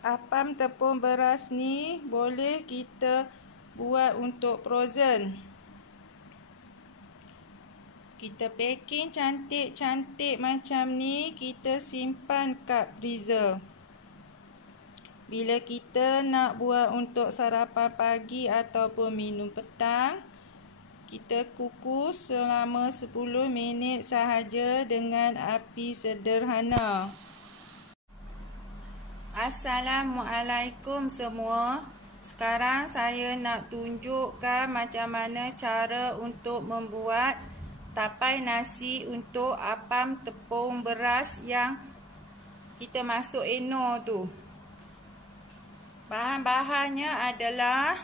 Apam tepung beras ni boleh kita buat untuk frozen. Kita packing cantik-cantik macam ni, kita simpan kat freezer. Bila kita nak buat untuk sarapan pagi ataupun minum petang, kita kukus selama 10 minit sahaja dengan api sederhana. Assalamualaikum semua. Sekarang saya nak tunjukkan macam mana cara untuk membuat tapai nasi untuk apam tepung beras yang kita masuk eno tu. Bahan-bahannya adalah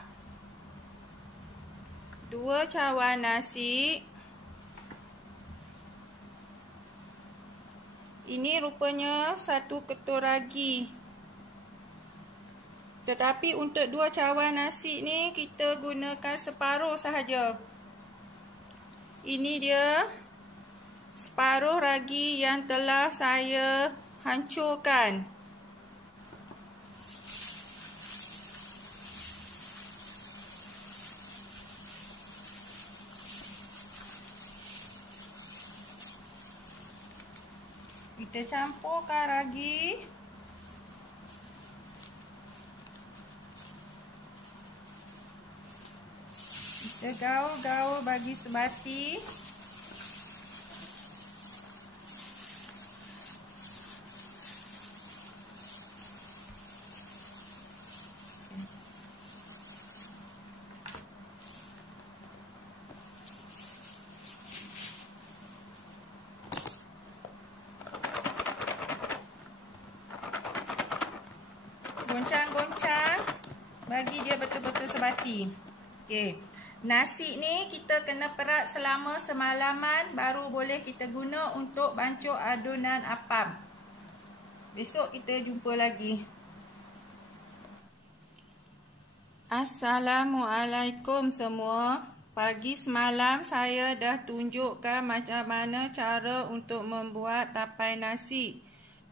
2 cawan nasi. Ini rupanya 1 ketul ragi. Tetapi untuk 2 cawan nasi ni kita gunakan separuh sahaja. Ini dia separuh ragi yang telah saya hancurkan. Kita campurkan ragi. Kita gaul-gaul bagi sebati. Goncang-goncang bagi dia betul-betul sebati. Okey. Nasi ni kita kena perat selama semalaman baru boleh kita guna untuk bancuk adunan apam. Besok kita jumpa lagi. Assalamualaikum semua. Pagi semalam saya dah tunjukkan macam mana cara untuk membuat tapai nasi.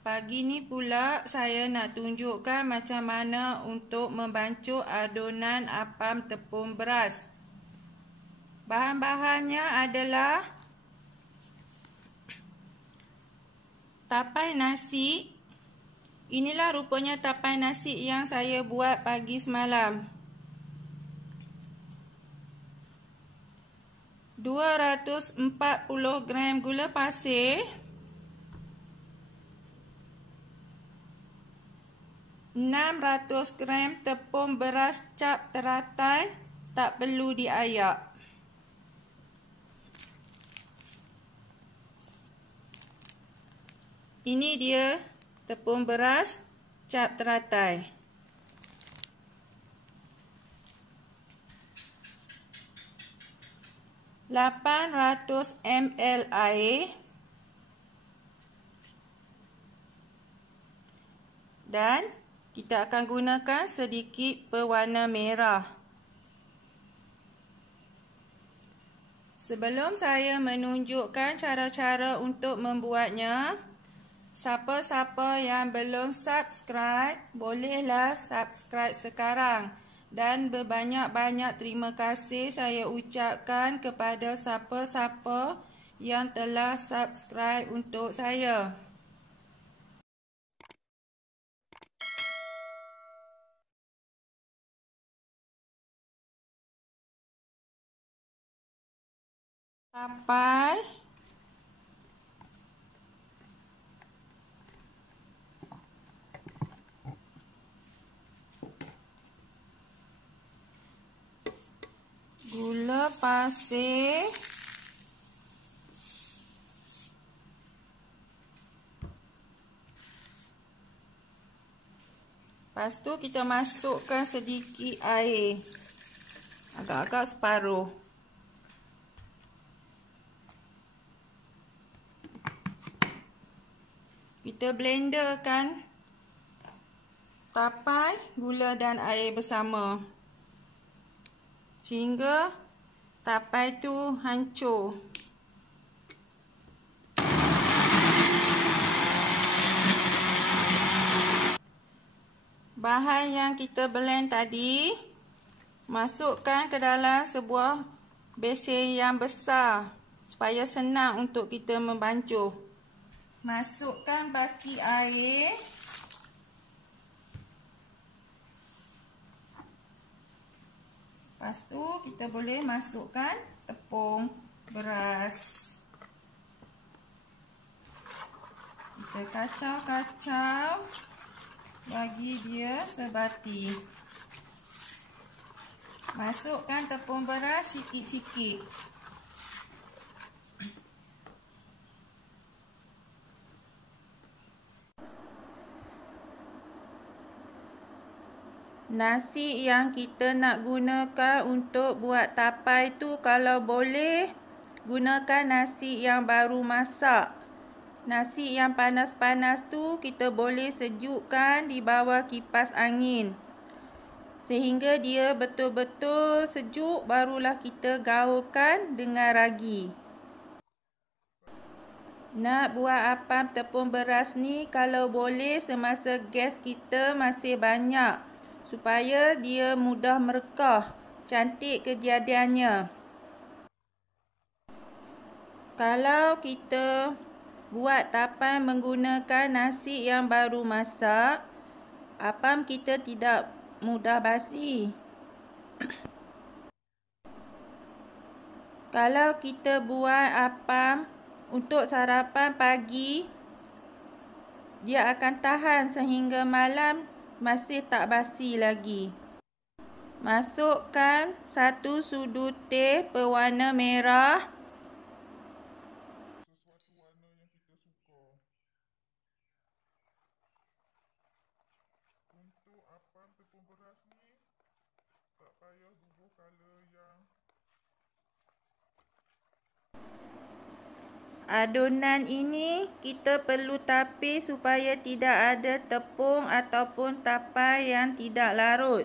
Pagi ni pula saya nak tunjukkan macam mana untuk membancuk adunan apam tepung beras. Bahan-bahannya adalah tapai nasi. Inilah rupanya tapai nasi yang saya buat pagi semalam. 240 gram gula pasir. 600 gram tepung beras cap teratai, tak perlu diayak. Ini dia tepung beras cap teratai. ,800 ml air. Dan kita akan gunakan sedikit pewarna merah. Sebelum saya menunjukkan cara-cara untuk membuatnya, siapa-siapa yang belum subscribe, bolehlah subscribe sekarang. Dan berbanyak-banyak terima kasih saya ucapkan kepada siapa-siapa yang telah subscribe untuk saya. Tapai. Gula pasir. Lepas tu kita masukkan sedikit air. Agak-agak separuh. Kita blenderkan tapai, gula dan air bersama. Sehingga tapai tu hancur. bahan yang kita blend tadi masukkan ke dalam sebuah besen yang besar supaya senang untuk kita membancuh. Masukkan baki air. Lepas tu kita boleh masukkan tepung beras. Kita kacau-kacau bagi dia sebati. Masukkan tepung beras sikit-sikit. Nasi yang kita nak gunakan untuk buat tapai tu, kalau boleh gunakan nasi yang baru masak. Nasi yang panas-panas tu kita boleh sejukkan di bawah kipas angin sehingga dia betul-betul sejuk, barulah kita gaulkan dengan ragi. Nak buat apam tepung beras ni, kalau boleh semasa gas kita masih banyak supaya dia mudah merekah, cantik kejadiannya. Kalau kita buat tapai menggunakan nasi yang baru masak, apam kita tidak mudah basi. Kalau kita buat apam untuk sarapan pagi, dia akan tahan sehingga malam masih tak basi lagi. Masukkan 1 sudu teh berwarna merah. Untuk apam tepung beras ni tak payah bubuh color yang Adunan ini kita perlu tapis supaya tidak ada tepung ataupun tapai yang tidak larut.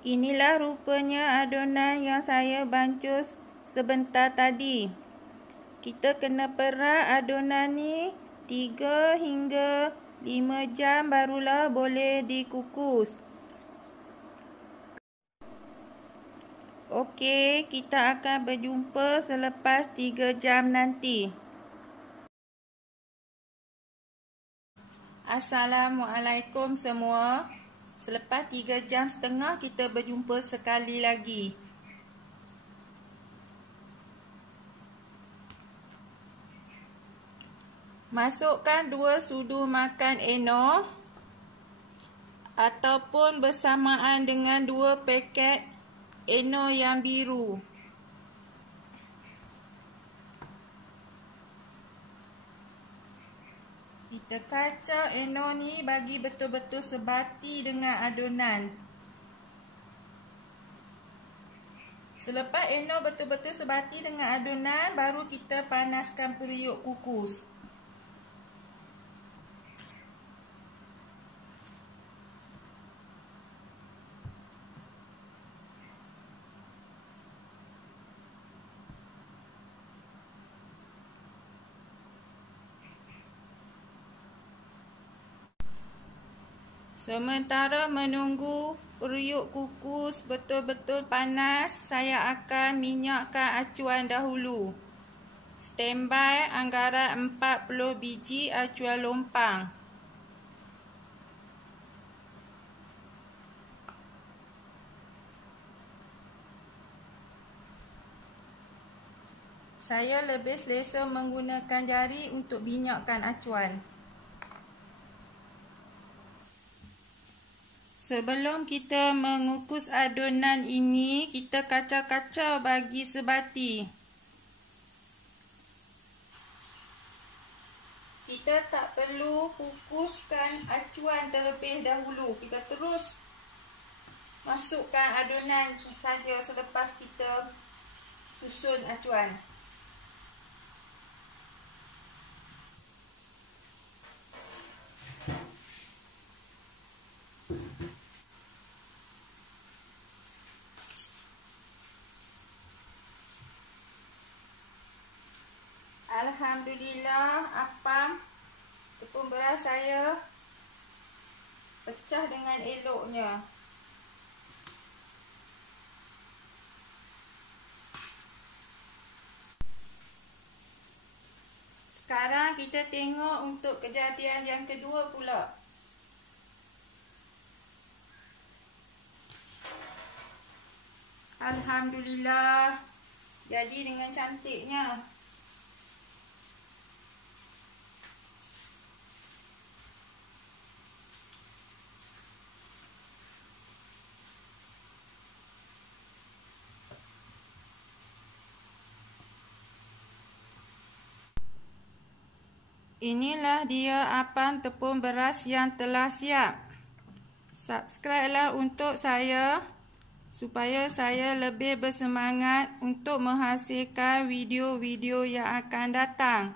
Inilah rupanya adunan yang saya bancuh sebentar tadi. Kita kena perak adunan ni 3 hingga 5 jam barulah boleh dikukus. Okey, kita akan berjumpa selepas 3 jam nanti. Assalamualaikum semua. Selepas 3 jam setengah kita berjumpa sekali lagi. Masukkan 2 sudu makan eno ataupun bersamaan dengan 2 paket eno yang biru. Kita kacau eno ni bagi betul-betul sebati dengan adunan. Selepas eno betul-betul sebati dengan adunan, baru kita panaskan periuk kukus. Sementara menunggu periuk kukus betul-betul panas, saya akan minyakkan acuan dahulu. Standby anggaran 40 biji acuan lompang. Saya lebih selesa menggunakan jari untuk minyakkan acuan. Sebelum kita mengukus adunan ini, kita kacau-kacau bagi sebati. Kita tak perlu kukuskan acuan terlebih dahulu. Kita terus masukkan adunan saja selepas kita susun acuan. Alhamdulillah, apam tepung beras saya pecah dengan eloknya. Sekarang kita tengok untuk kejadian yang kedua pula. Alhamdulillah, jadi dengan cantiknya. Inilah dia apam tepung beras yang telah siap. Subscribe-lah untuk saya supaya saya lebih bersemangat untuk menghasilkan video-video yang akan datang.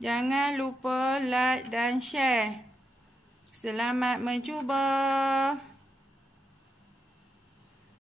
Jangan lupa like dan share. Selamat mencuba.